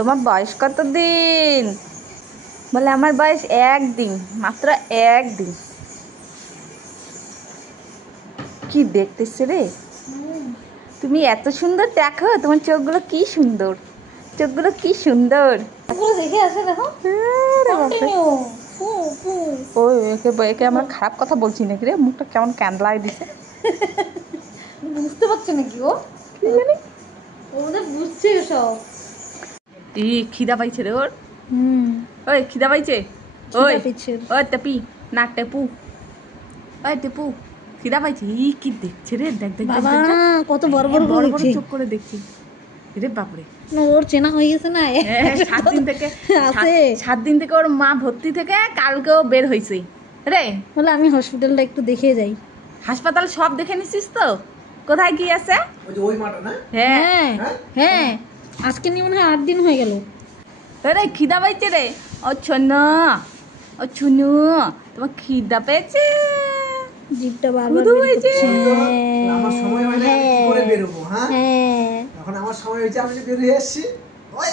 তোমার বয়স কত দিন? বলে আমার বয়স 1 দিন, মাত্র 1 দিন। কি দেখতেছে রে? তুমি এত সুন্দর দেখো, তোমার চোখগুলো কি সুন্দর, চোখগুলো কি সুন্দর। দেখে আসে দেখো। ওই একে আমরা খারাপ কথা বলছি নাকি রে? মুখটা কেমন ক্যান্ডলাই দিছে। বুঝতে পারছে নাকি ও? কি জানি, ওদের বুঝছে সব। খিদা পাইছে রে ওর। ওই খিদা পাইছে। ওই ওই টেপি না টেপু, ওই টেপু খিদা পাইছে। কি দেখছে রে? দেখ দেখ বাবা কত বড় বড় বড় বড় দেখছে। চোখ করে দেখছি রে বাপরে। ওর চেনা হয়ে গেছে না 7 দিন থেকে আছে। 7 দিন থেকে ওর মা ভর্তি থেকে কালকেও বের হয়েছে রে। বলে আমি হসপিটালটা একটু দেখে যাই। হাসপাতাল সব দেখে নিছিস তো? কোথায় কি আছে? ওই মাটা না? হ্যাঁ হ্যাঁ আজকে নিয়ে মনে হয় 8 দিন হয়ে গেল। রে খিদা পাইছে রে। ও ছন্নু, ও ছুনু, তোমার খিদা পেয়েছে? জিভটা বারবার খুদু হয়েছে। আমার সময় হয় না, আমি কি করে বেরোবো? হ্যাঁ, হ্যাঁ এখন আমার সময় হয়েছে, আমি বেরিয়ে এসেছি। ওই